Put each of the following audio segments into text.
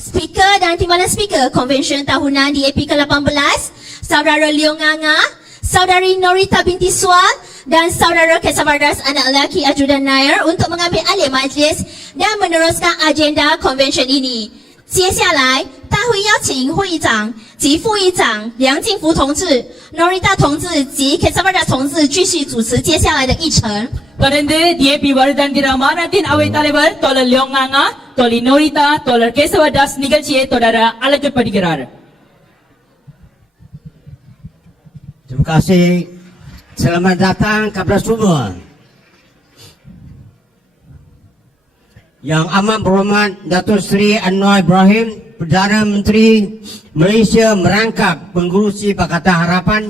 Speaker dan Timbalan Speaker Konvensyen Tahunan DAP ke-18, Saudara Leo Nganga, Saudari Norita binti Sual dan Saudara Kesabardas anak lelaki Ajudan Nair untuk mengambil alih majlis dan meneruskan agenda konvensyen ini. 接下来，大会邀请会议长及副议长梁静福同志、Norita 同志及 Kesabardas 同志继续主持接下来的议程。 தொடர்ந்து DAP வருடம் மாநாட்டின் அவைத் தலைவர் தோழர் லியோங்காங்கா தோழி நோரிதா தோழர் கேசவதாஸ் நிகழ்ச்சியை தொடர அழைக்கப்படுகிறார் Terima kasih. Selamat datang kepada semua. Yang amat berhormat Datuk Seri Anwar Ibrahim, Perdana Menteri Malaysia merangkap pengurusi Pakatan Harapan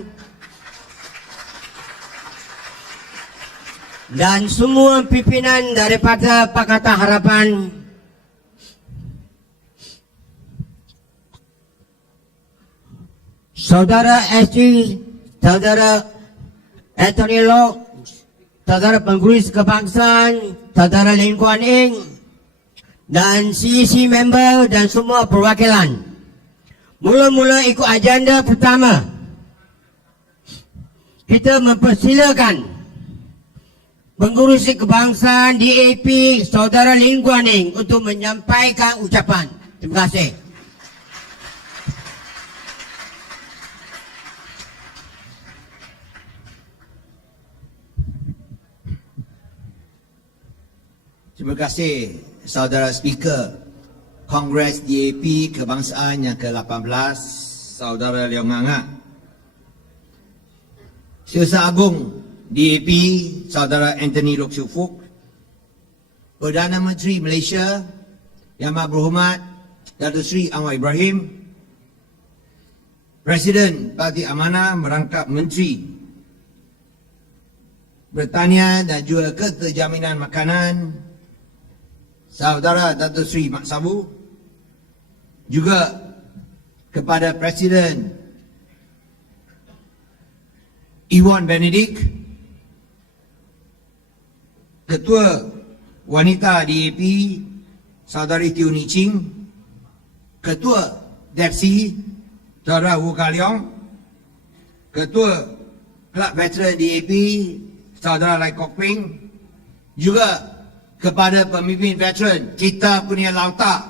dan semua pimpinan daripada Pakatan Harapan Saudara SG, Saudara Anthony Lok, Saudara Pengurus Kebangsaan, Saudara Lim Kuan Ing, dan CEC member dan semua perwakilan. Mula-mula ikut agenda pertama. Kita mempersilakan Pengurusi Kebangsaan DAP Saudara Lim Kuan Ing untuk menyampaikan ucapan. Terima kasih. Terima kasih saudara speaker Kongres DAP Kebangsaan yang ke-18 saudara Leong Nganga. Syusa Agung DAP saudara Anthony Lok Fuk. Perdana Menteri Malaysia Yang Amat Berhormat Datuk Seri Anwar Ibrahim. Presiden Parti Amanah merangkap Menteri Bertanian dan juga Keterjaminan Makanan Saudara Datuk Seri Mak Sabu juga kepada Presiden Iwan Benedict Ketua Wanita DAP Saudari Tiuni Ching Ketua DEPSI Saudara Wu Ka Leong Ketua Kelab Veteran DAP Saudara Lai Kok Ping juga kepada pemimpin veteran kita punya lautak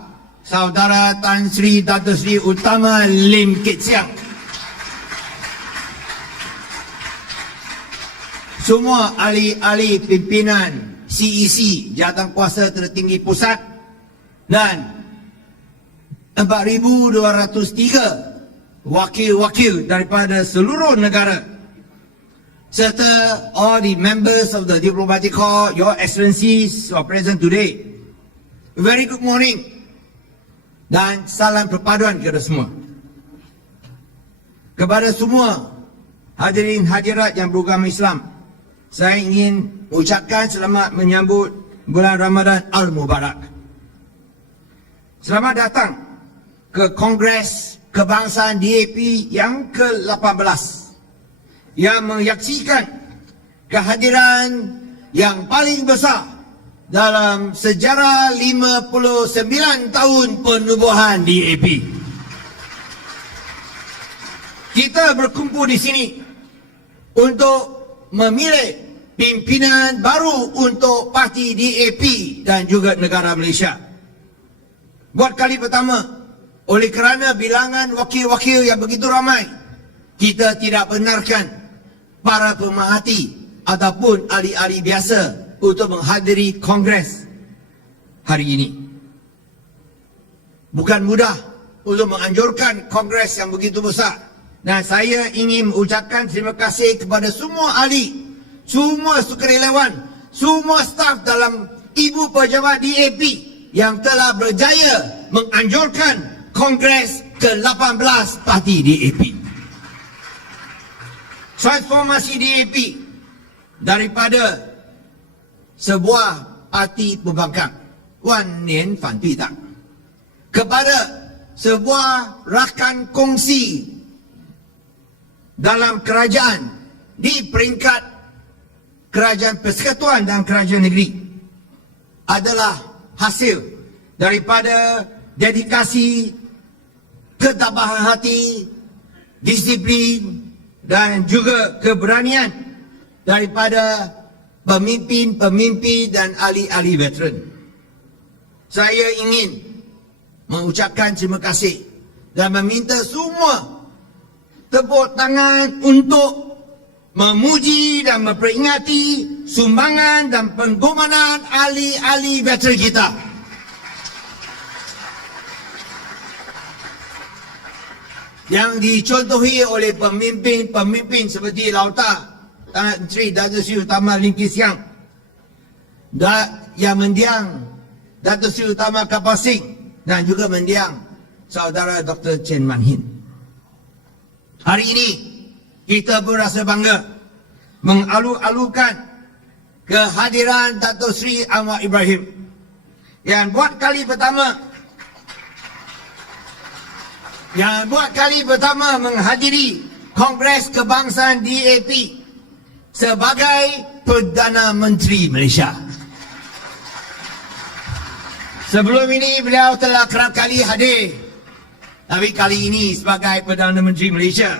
saudara Tan Sri Datuk Sri Utama Lim Kit Siang. Semua ahli-ahli pimpinan CEC Jawatan Kuasa Tertinggi Pusat dan 4,203 wakil-wakil daripada seluruh negara serta all the members of the diplomatic corps, your excellencies who are present today. Very good morning dan salam perpaduan kepada semua. Kepada semua hadirin hadirat yang beragama Islam, saya ingin ucapkan selamat menyambut bulan Ramadan Al-Mubarak. Selamat datang ke Kongres Kebangsaan DAP yang ke-18 yang menyaksikan kehadiran yang paling besar dalam sejarah 59 tahun penubuhan DAP. Kita berkumpul di sini untuk memilih pimpinan baru untuk parti DAP dan juga negara Malaysia. Buat kali pertama, oleh kerana bilangan wakil-wakil yang begitu ramai, kita tidak benarkan para pemerhati ataupun ahli-ahli biasa untuk menghadiri kongres hari ini. Bukan mudah untuk menganjurkan kongres yang begitu besar. Dan saya ingin mengucapkan terima kasih kepada semua ahli, semua sukarelawan, semua staf dalam ibu pejabat DAP yang telah berjaya menganjurkan kongres ke-18 parti DAP transformasi DAP daripada sebuah parti pembangkang. Wan Nian Fan Dui Dang kepada sebuah rakan kongsi dalam kerajaan di peringkat kerajaan persekutuan dan kerajaan negeri adalah hasil daripada dedikasi, ketabahan hati, disiplin dan juga keberanian daripada pemimpin-pemimpin dan ahli-ahli veteran. Saya ingin mengucapkan terima kasih dan meminta semua tepuk tangan untuk memuji dan memperingati sumbangan dan pengorbanan ahli-ahli veteran kita. Yang dicontohi oleh pemimpin-pemimpin seperti Lauta, Tanah Menteri Datuk Seri Utama Lim Kee Siang, da, yang mendiang Datuk Seri Utama Kapal Singh dan juga mendiang saudara Dr. Chen Man Hin. Hari ini kita berasa bangga mengalu-alukan kehadiran Datuk Seri Anwar Ibrahim yang buat kali pertama yang buat kali pertama menghadiri Kongres Kebangsaan DAP sebagai Perdana Menteri Malaysia. Sebelum ini beliau telah kerap kali hadir tapi kali ini sebagai Perdana Menteri Malaysia.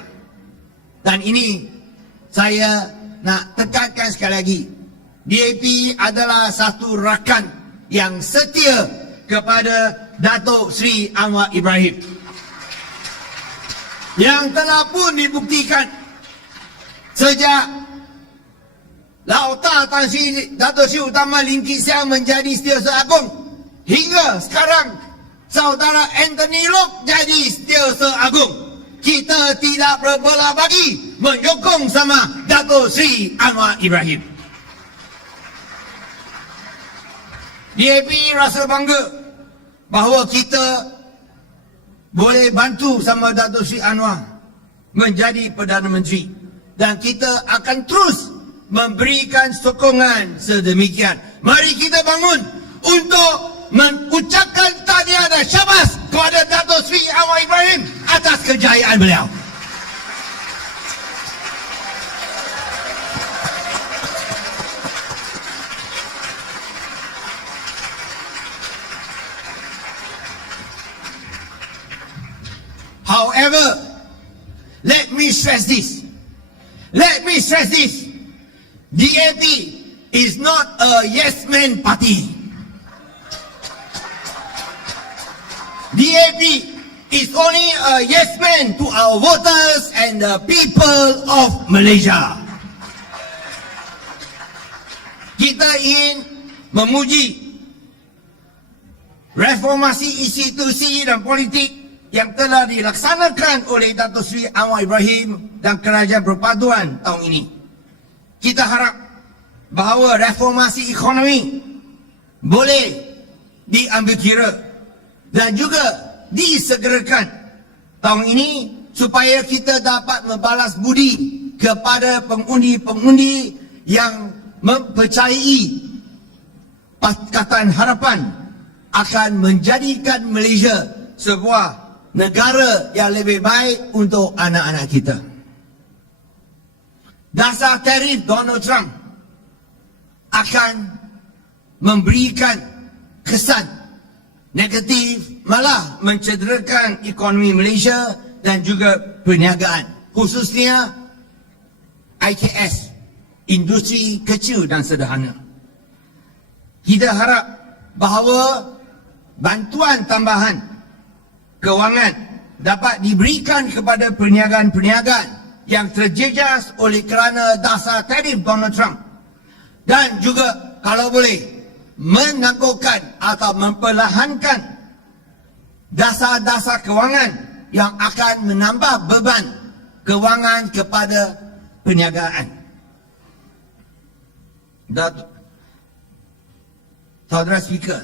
Dan ini saya nak tekankan sekali lagi. DAP adalah satu rakan yang setia kepada Datuk Seri Anwar Ibrahim. Yang telah pun dibuktikan sejak Lauta Tan Sri Datuk Seri Utama Kee Siang menjadi Setiausaha Agung hingga sekarang saudara Anthony Lok jadi Setiausaha Agung. Kita tidak berbelah bagi menyokong sama Datuk Seri Anwar Ibrahim. DAP rasa bangga bahawa kita boleh bantu sama Datuk Seri Anwar menjadi Perdana Menteri dan kita akan terus memberikan sokongan sedemikian. Mari kita bangun untuk mengucapkan tahniah dan syabas kepada Datuk Seri Anwar Ibrahim atas kejayaan beliau. However, let me stress this. Let me stress this. DAP is not a yes man party. DAP is only a yes man to our voters and the people of Malaysia. Kita ingin memuji reformasi institusi dan politik yang telah dilaksanakan oleh Datuk Seri Anwar Ibrahim dan Kerajaan Perpaduan tahun ini. Kita harap bahawa reformasi ekonomi boleh diambil kira dan juga disegerakan tahun ini supaya kita dapat membalas budi kepada pengundi-pengundi yang mempercayai Pakatan Harapan akan menjadikan Malaysia sebuah negara yang lebih baik untuk anak-anak kita. Dasar tarif Donald Trump akan memberikan kesan negatif malah mencederakan ekonomi Malaysia dan juga perniagaan khususnya IKS industri kecil dan sederhana. Kita harap bahawa bantuan tambahan kewangan dapat diberikan kepada perniagaan-perniagaan yang terjejas oleh kerana dasar tarif Donald Trump dan juga kalau boleh menangguhkan atau memperlahankan dasar-dasar kewangan yang akan menambah beban kewangan kepada perniagaan. Datuk Saudara Speaker,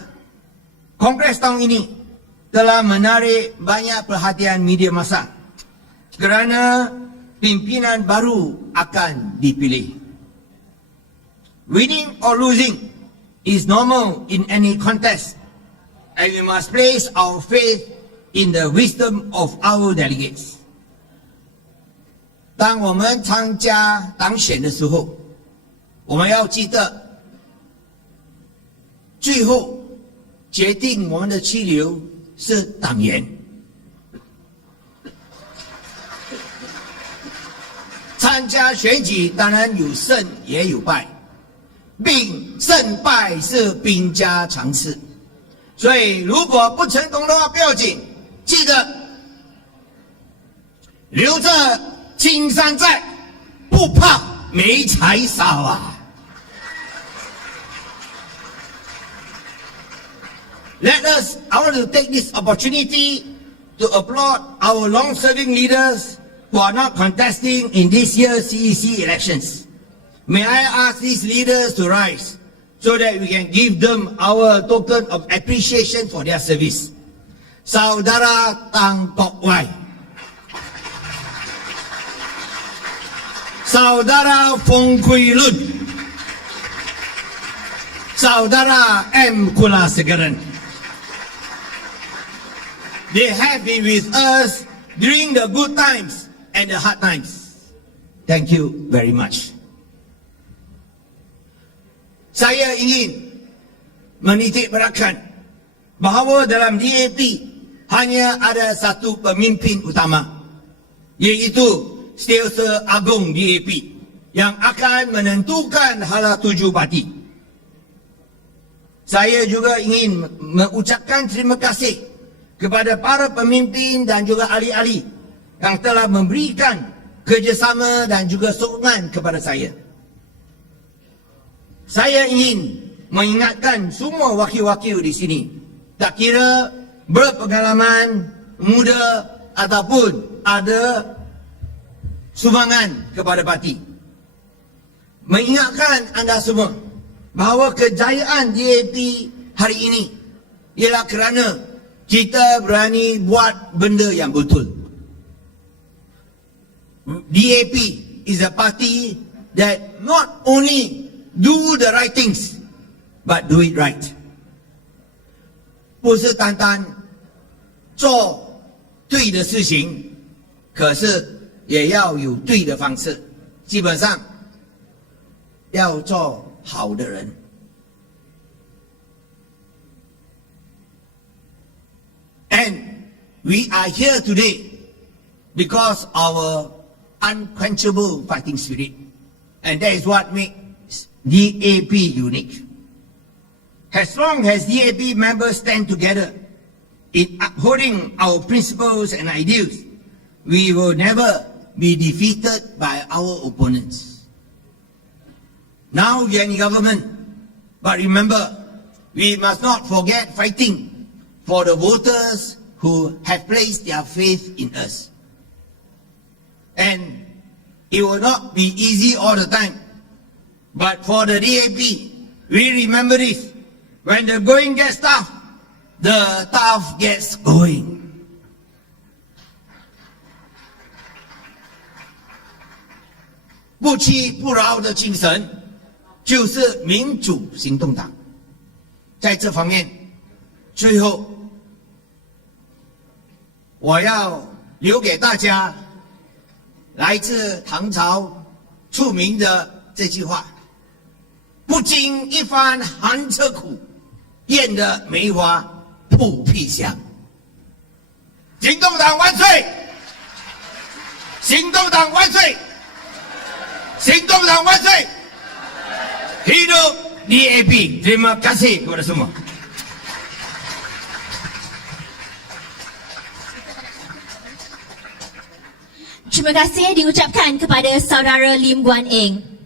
Kongres tahun ini telah menarik banyak perhatian media masa kerana pimpinan baru akan dipilih. Winning or losing is normal in any contest and we must place our faith in the wisdom of our delegates. 当我们参加当选的时候，我们要记得，最后决定我们的去留 是党员。参加选举当然有胜也有败，并胜败是兵家常事。所以如果不成功的话不要紧，记得留着青山在，不怕没柴烧啊！Let us, I want to take this opportunity to applaud our long-serving leaders who are not contesting in this year's CEC elections. May I ask these leaders to rise so that we can give them our token of appreciation for their service. Saudara Tang Kok Wai. Saudara Fong Kui Lun. Saudara M. Kula Segaran. They have been with us during the good times and the hard times. Thank you very much. Saya ingin menitik beratkan bahawa dalam DAP hanya ada satu pemimpin utama iaitu Setiausaha Agong DAP yang akan menentukan hala tuju parti. Saya juga ingin mengucapkan terima kasih kepada para pemimpin dan juga ahli-ahli yang telah memberikan kerjasama dan juga sokongan kepada saya. Saya ingin mengingatkan semua wakil-wakil di sini, tak kira berpengalaman, muda ataupun ada sumbangan kepada parti. Mengingatkan anda semua bahawa kejayaan DAP hari ini ialah kerana kita berani buat benda yang betul. DAP is a party that not only do the right things but do it right. 不是单单做对的事情，可是也要有对的方式。基本上要做好的人。 we are here today because our unquenchable fighting spirit. And that is what makes DAP unique. As long as DAP members stand together in upholding our principles and ideals, we will never be defeated by our opponents. Now we are in government, but remember, we must not forget fighting for the voters who have placed their faith in us. And it will not be easy all the time. But for the DAP, we remember this. When the going gets tough, the tough gets going. 我要留给大家来自唐朝著名的这句话：“不经一番寒彻骨，艳得梅花扑鼻香。”行动党万岁！行动党万岁！行动党万岁！Hidup DAP. Terima kasih kepada semua. Terima kasih diucapkan kepada saudara Lim Guan Eng.